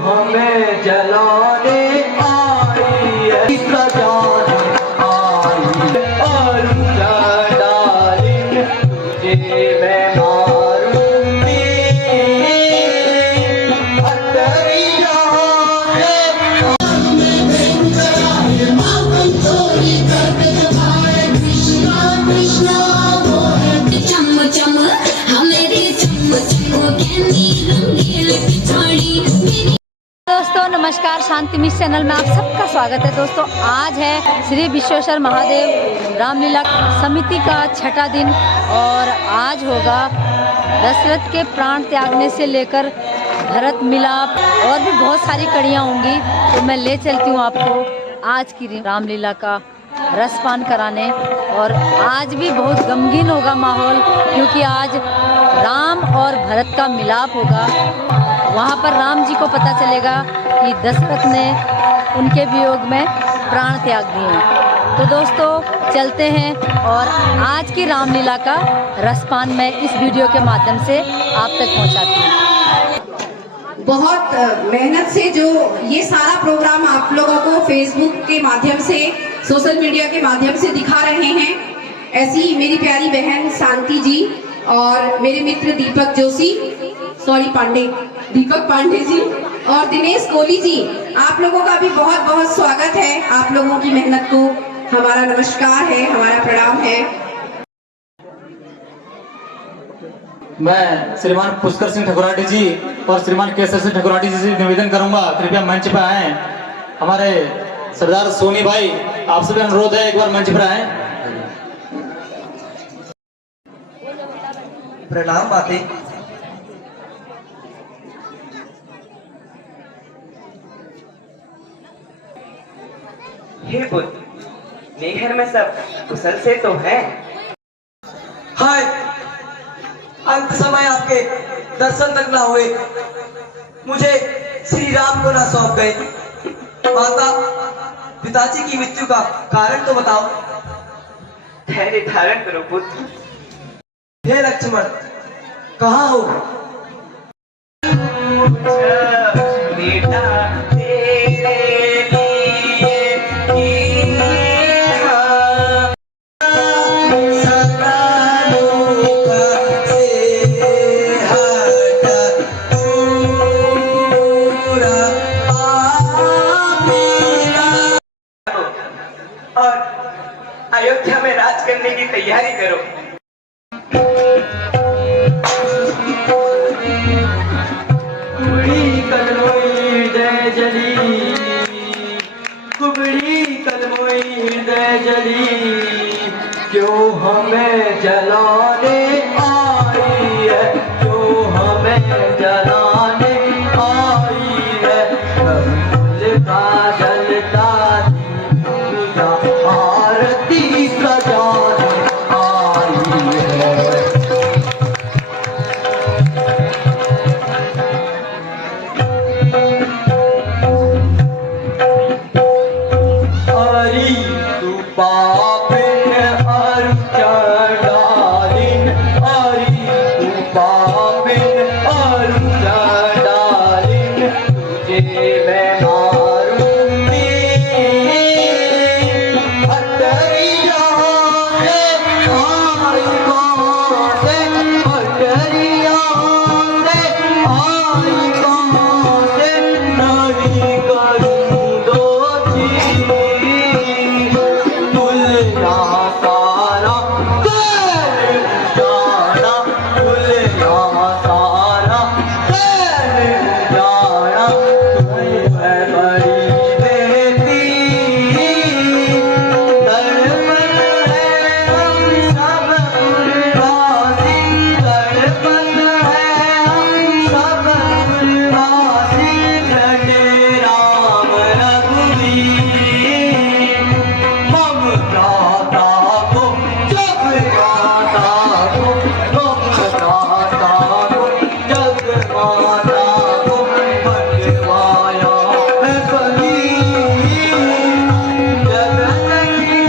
हमें जलाने आई है, सजाने आई है। और डालिंग तुझे मैं मारूंगी, तेरी दोस्तों नमस्कार, शांति मिस चैनल में आप सबका स्वागत है। दोस्तों आज है श्री विश्वेश्वर महादेव रामलीला समिति का छठा दिन और आज होगा दशरथ के प्राण त्यागने से लेकर भरत मिलाप और भी बहुत सारी कड़ियाँ होंगी। तो मैं ले चलती हूँ आपको आज की रामलीला का रसपान कराने। और आज भी बहुत गमगीन होगा माहौल, क्योंकि आज राम और भरत का मिलाप होगा। वहाँ पर राम जी को पता चलेगा कि दशरथ ने उनके वियोग में प्राण त्याग दिए। तो दोस्तों चलते हैं और आज की रामलीला का रसपान मैं इस वीडियो के माध्यम से आप तक पहुँचाती हूँ। बहुत मेहनत से जो ये सारा प्रोग्राम आप लोगों को फेसबुक के माध्यम से, सोशल मीडिया के माध्यम से दिखा रहे हैं, ऐसी मेरी प्यारी बहन शांति जी और मेरे मित्र दीपक पांडे जी और दिनेश कोहली जी, आप लोगों का भी बहुत बहुत स्वागत है। आप लोगों की मेहनत को हमारा नमस्कार है, हमारा प्रणाम है। मैं श्रीमान पुष्कर सिंह ठकुराटी जी और श्रीमान केसर सिंह ठकुराटी जी से निवेदन करूंगा, कृपया मंच पर आए। हमारे सरदार सोनी भाई, आपसे भी अनुरोध है एक बार मंच पर आए। प्रणाम बातें। हे बुद्ध, मेहर में सब कुशल से तो है। हाय, अंत समय आपके दर्शन तक ना हुए, मुझे श्री राम को ना सौंप गए। माता पिताजी की मृत्यु का कारण तो बताओ। धैर्य धारण करो पुत्र। हे लक्ष्मण, कहाँ हो? बेटा तेरे और अयोध्या में राज करने की तैयारी करो। कुबड़ी कलमोई दे जली, कुबड़ी कलमोई दे जली, क्यों हमें जलाने आई है, क्यों हमें जलाने आई है। कमल का जलता दीपक आरती सजाने आई है। अरी तू पापिन अरु डालिन, अरी तू पापिन अरु डालिन, तुझे मैं मारूंगी। हटरिया से आई कौन से, हटरिया से आई कौन से, नहीं करूं दो चीज। तुलना सारा तेरे जाना, तुलना सारा तेरे जाना, तू है बड़ी बेटी। तड़पन है हम सब उर्वासी, तड़पन है हम सब उर्वासी, घटे राम रघुवीर। हम गाता को जग गाता को, हम गाता को जग माता को, बनवाया है बलि। जगत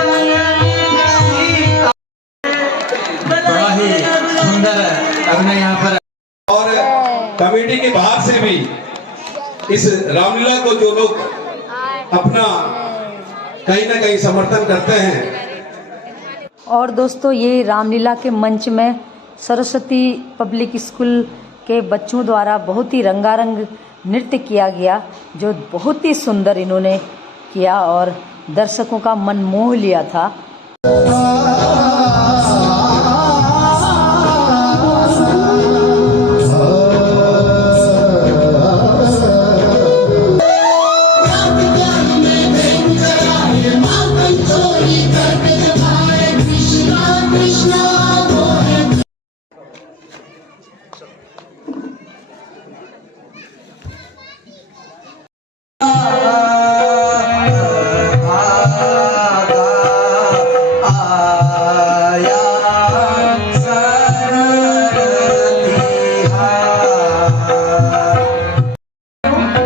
जननी बड़ा ही सुंदर अभिनय यहाँ पर। और कमेटी के बाहर से भी इस रामलीला को जो लोग अपना कहीं ना कहीं समर्थन करते हैं। और दोस्तों ये रामलीला के मंच में सरस्वती पब्लिक स्कूल के बच्चों द्वारा बहुत ही रंगारंग नृत्य किया गया, जो बहुत ही सुंदर इन्होंने किया और दर्शकों का मन मोह लिया था।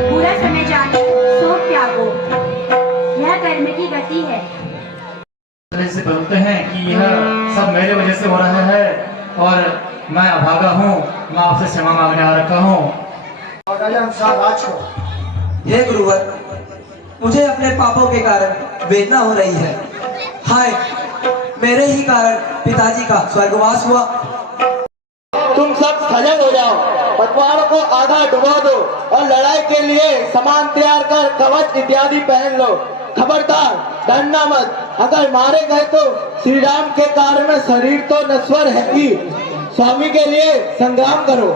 बुरा समय जाने सो त्यागो, यह कर्म की गति है। से बोलते हैं कि यह सब मेरे वजह से हो रहा है और मैं अभागा हूँ, मैं आपसे क्षमा मांगने आ रखा हूँ। हे गुरुवर, मुझे अपने पापों के कारण वेदना हो रही है। हाय, मेरे ही कारण पिताजी का स्वर्गवास हुआ। तुम सब सजग हो जाओ, पतवारों को आधा डुबो दो और लड़ाई के लिए सामान तैयार कर कवच इत्यादि पहन लो। खबरदार, डरना मत। अगर मारे गए तो श्री राम के कार्य में शरीर तो नश्वर है ही, स्वामी के लिए संग्राम करो।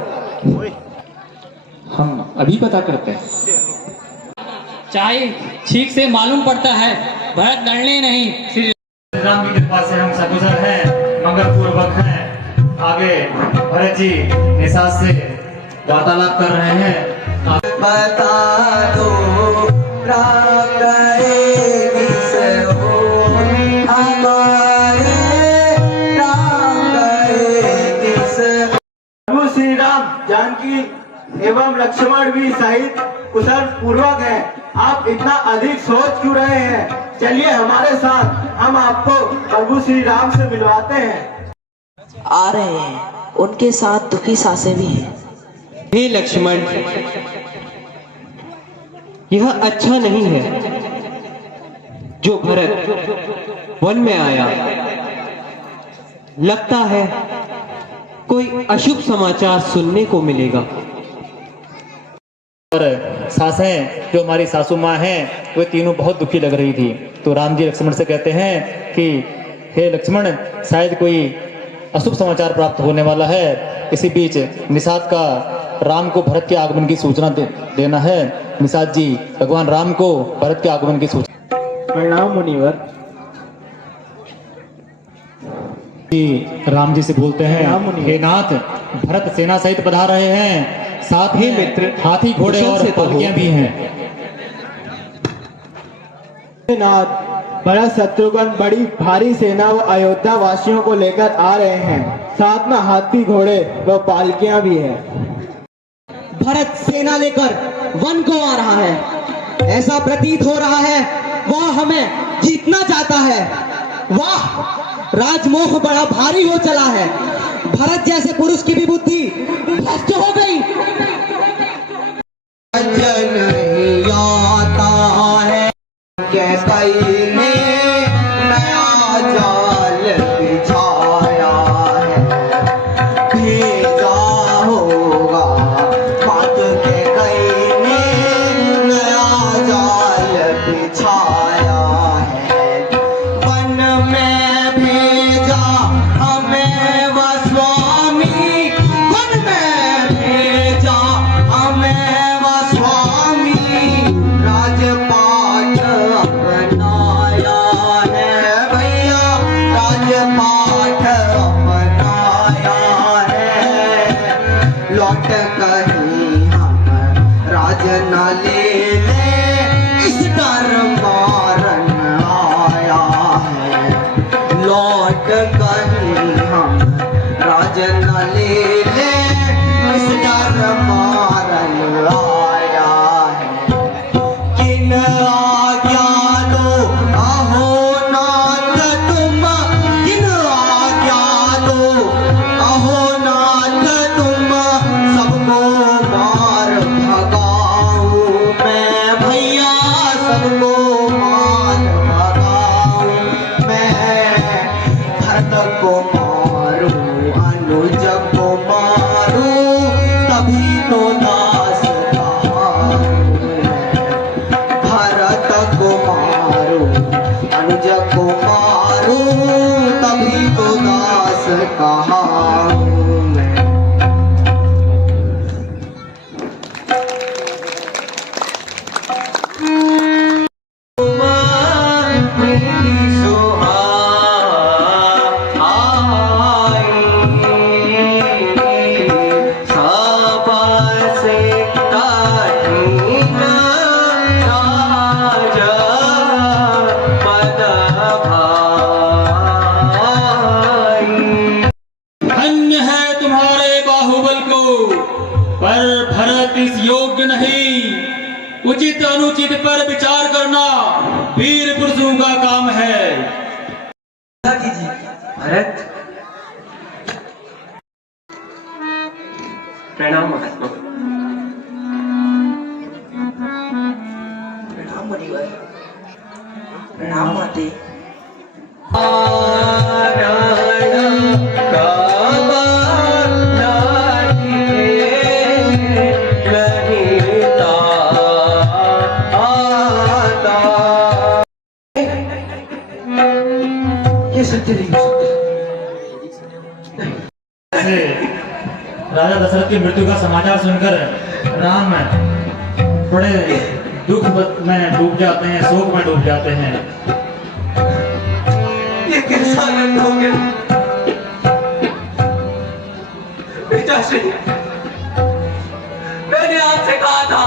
हम अभी पता करते हैं। चाहे ठीक से मालूम पड़ता है, भरत लड़ने नहीं। श्री राम की कृपा से हम सकुशल हैं, मंगल पूर्वक हैं। आगे भरत जी निषाद से वार्तालाप कर रहे हैं। बता दो राम गए किस ओर, हमारे राम गए किस। प्रभु श्री राम, जानकी एवं लक्ष्मण भी सहित कुशल पूर्वक है। आप इतना अधिक सोच क्यों रहे हैं? चलिए हमारे साथ, हम आपको प्रभु श्री राम से मिलवाते हैं। आ रहे हैं, उनके साथ दुखी सासे भी हैं। हे लक्ष्मण, यह अच्छा नहीं है जो भरत वन में आया। लगता है कोई अशुभ समाचार सुनने को मिलेगा। और सासें, जो हमारी सासू माँ हैं, वे तीनों बहुत दुखी लग रही थी। तो राम जी लक्ष्मण से कहते हैं कि हे लक्ष्मण, शायद कोई अशुभ समाचार प्राप्त होने वाला है। इसी बीच निषाद का राम को भरत के आगमन की सूचना देना है। निषाद जी भगवान राम को भरत के आगमन की सूचना। प्रणाम मुनिवर। राम जी से बोलते हैं, हे नाथ, भरत सेना सहित पधार रहे हैं, साथ ही मित्र हाथी घोड़े और पालकियां भी हैं। नाथ, भरत शत्रुघ्न बड़ी भारी सेना व अयोध्या वासियों को लेकर आ रहे हैं, साथ में हाथी घोड़े व पालकियां भी हैं। भरत सेना लेकर वन को आ रहा है। ऐसा प्रतीत हो रहा है वह हमें जीतना चाहता है। वाह, राजमोह बड़ा भारी हो चला है। भरत जैसे पुरुष की भी बुद्धि भ्रष्ट हो गई। नहीं आता है कैसा ने नया जाल बिछाया है, भेजा होगा बात के कई ने नया जाल बिछाया है। वन में भेजा हमें व स्वामी, वन में भेजा हमें व स्वामी, राजपाट अपनाया है भैया, राजपाट अपनाया है। लौट कहीं हम राज न ले ले, इस डर मारन आया है। लौट कहीं हम राज न ले ले, इस डर मारन आया है। किन आज्ञा लो अहो नाथ तुम, किन आज्ञा लो अहो नाथ तुम, सबको मार भगाऊं बाहुबल को, पर भरत इस योग्य नहीं। उचित अनुचित पर विचार करना वीर पुरुषों का काम है। कीजिए भरत, प्रणाम महात्मा। प्रणाम मुनिवर। प्रणाम माते। ये सत्य नहीं हो सकता। से राजा दशरथ की मृत्यु का समाचार सुनकर राम बड़े दुख में डूब जाते हैं, शोक में डूब जाते हैं। ये कैसा आनंद हो गया पिताश्री, मैंने आपसे कहा था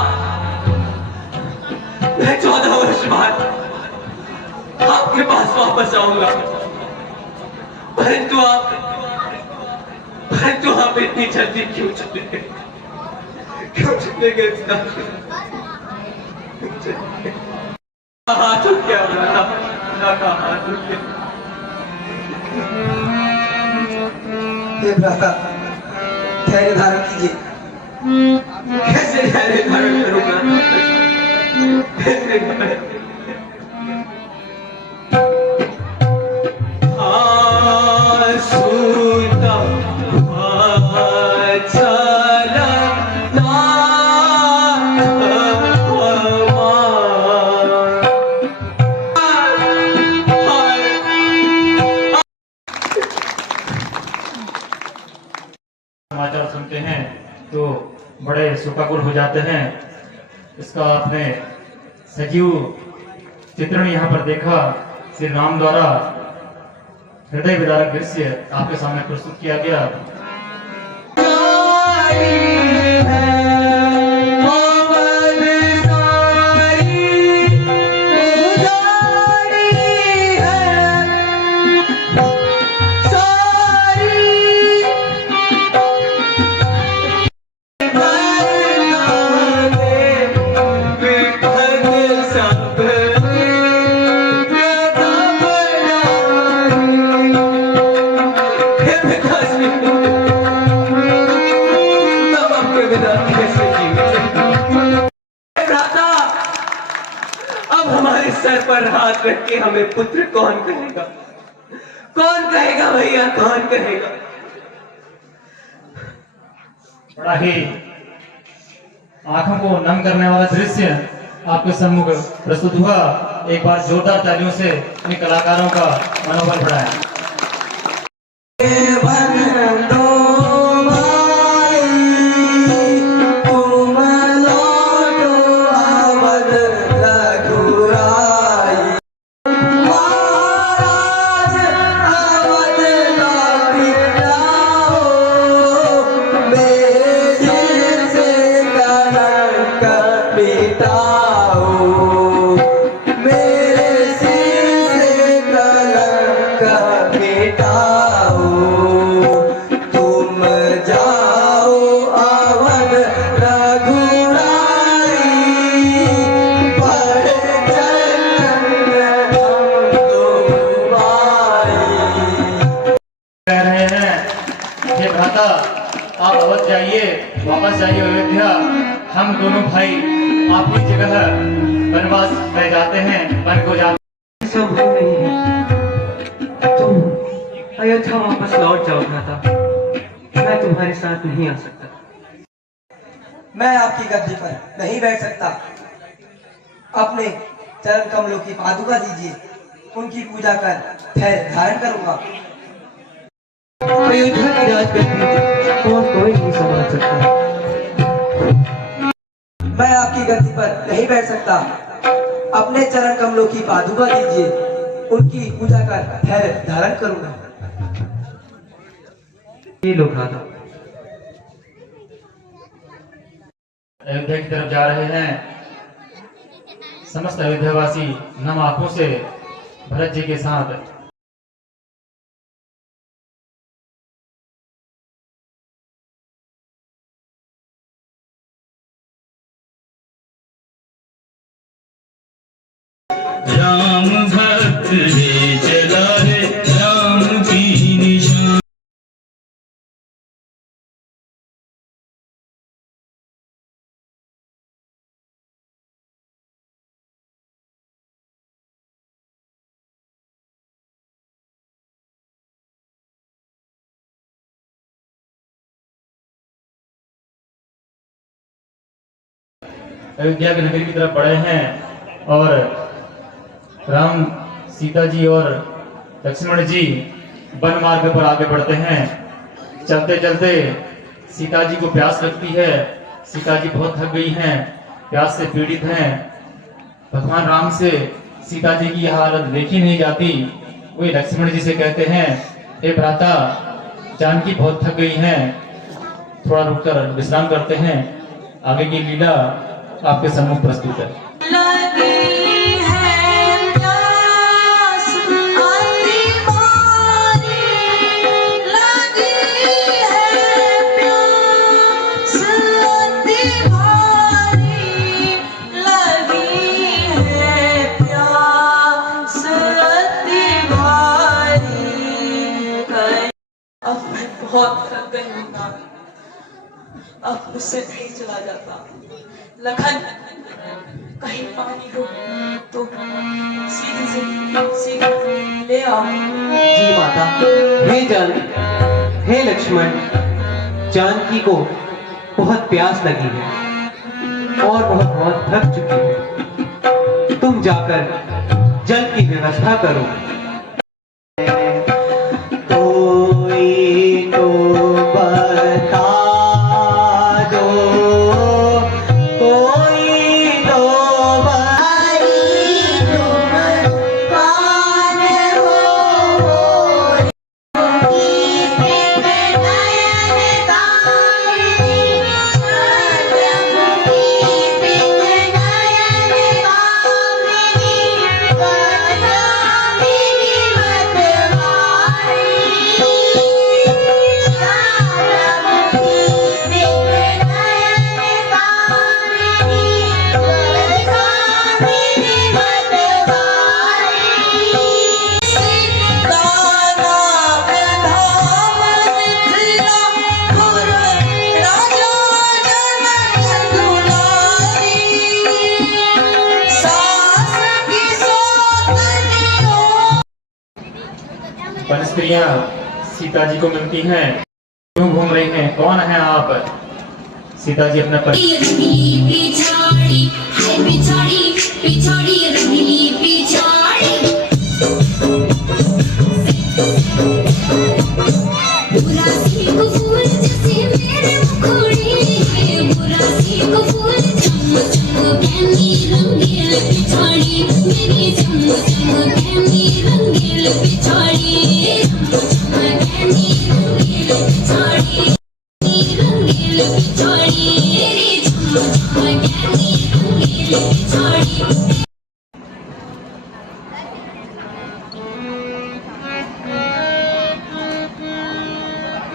मैं 14 वर्ष बाद आपके पास वापस आऊंगा, परंतु आप इतनी जल्दी क्यों चले गए? क्यों चले गए पिताश्री? हाथ उठ गया का हाथ उठ गया। हे भ्राता, धैर्य धारण कीजिए। कैसे धैर्य धारण करूंगा? कैसे धैर्य? समाचार सुनते हैं तो बड़े शोकाकुल हो जाते हैं। इसका आपने सजीव चित्रण यहाँ पर देखा। श्री राम द्वारा हृदय विदारक दृश्य आपके सामने प्रस्तुत किया गया। अब हमारे सर पर हाथ रख के हमें पुत्र कौन कहेगा? कौन कहेगा भैया, कौन कहेगा? बड़ा ही आंखों को नम करने वाला दृश्य आपके सम्मुख प्रस्तुत हुआ। एक बार जोरदार तालियों से इन कलाकारों का मनोबल बढ़ाएं। आप अवध जाइए, वापस जाइए अयोध्या। हम दोनों भाई आपकी जगह वनवास रह जाते हैं, वन को जाते सब हो नहीं है। तुम अयोध्या वापस लौट जाओ भ्राता, मैं तुम्हारे साथ नहीं आ सकता। मैं आपकी गद्दी पर नहीं बैठ सकता। अपने चरण कमलों की पादुका दीजिए, उनकी पूजा कर धैर्य धारण करूंगा। अयोध्या की राजगद्दी और कोई नहीं संभाल सकता। मैं आपकी गद्दी पर नहीं बैठ सकता। अपने चरण कमलों की पादुका दीजिए, उनकी पूजा कर धैर्य धारण करूंगा। ये लोग राधा अयोध्या की तरफ जा रहे हैं। समस्त अयोध्यावासी नम आंखों से भरत जी के साथ अयोध्या की नगरी की तरफ बढ़े हैं और राम, सीता जी और लक्ष्मण जी वन मार्ग पर आगे बढ़ते हैं। चलते चलते सीता जी को प्यास लगती है। सीता जी बहुत थक गई हैं, प्यास से पीड़ित हैं। भगवान राम से सीता जी की यह हालत देखी नहीं जाती। वे लक्ष्मण जी से कहते हैं, हे भ्राता, जानकी बहुत थक गई हैं, थोड़ा रुककर विश्राम करते हैं। आगे की लीला आपके सम्मुख प्रस्तुत है। अब मैं बहुत थक गई हूँ ना, अब मुझसे नहीं चला जाता। लखन, कहीं पानी हो तो सीधे से सीधे ले आओ। जी माता। हे जान, हे लक्ष्मण, जानकी को बहुत प्यास लगी है और बहुत थक चुकी है। तुम जाकर जल की व्यवस्था करो। स्त्रियां सीता जी को मिलती हैं। क्यों घूम रही हैं? कौन है आप? सीता जी अपना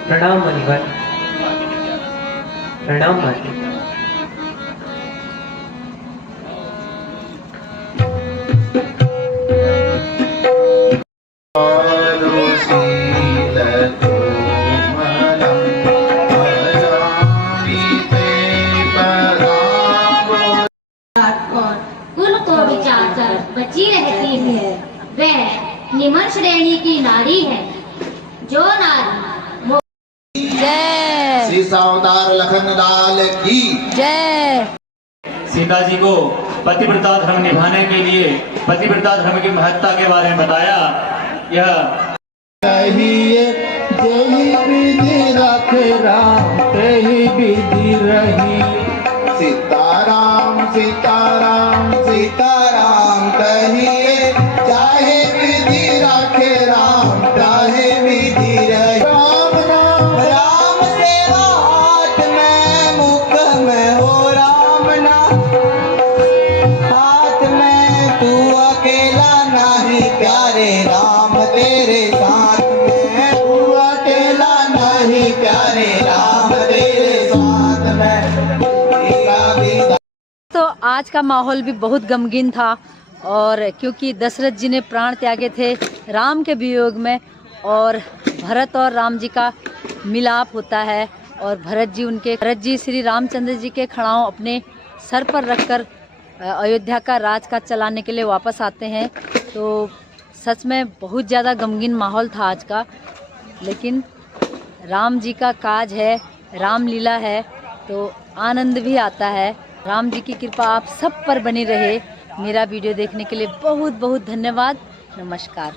प्रणाम मणिवर। प्रणाम माता। और कुल को विचार कर बची रहती है, वह निम्न श्रेणी की नारी है। जो नारी जय श्री सावतार लखन लाल की जय। सीता जी को पतिव्रता धर्म निभाने के लिए पतिव्रता धर्म की महत्ता के बारे में बताया। यह विधि रख राम तेहि विधि रही। सीताराम सीताराम सीताराम कहिए, चाहे विधि रखे राम चाहे विधि रही। राम नाम राम सेवा हाथ में मुख में हो। राम नाम हाथ में तू अकेला नहीं प्यारे, राम तेरे साथ में तू अकेला नहीं प्यारे, राम तेरे साथ में। तो आज का माहौल भी बहुत गमगीन था, और क्योंकि दशरथ जी ने प्राण त्यागे थे राम के वियोग में, और भरत और राम जी का मिलाप होता है, और भरत जी श्री रामचंद्र जी के खड़ाओं अपने सर पर रखकर अयोध्या का राज काज चलाने के लिए वापस आते हैं। तो सच में बहुत ज़्यादा गमगीन माहौल था आज का। लेकिन राम जी का काज है, रामलीला है, तो आनंद भी आता है। राम जी की कृपा आप सब पर बनी रहे। मेरा वीडियो देखने के लिए बहुत बहुत धन्यवाद। नमस्कार।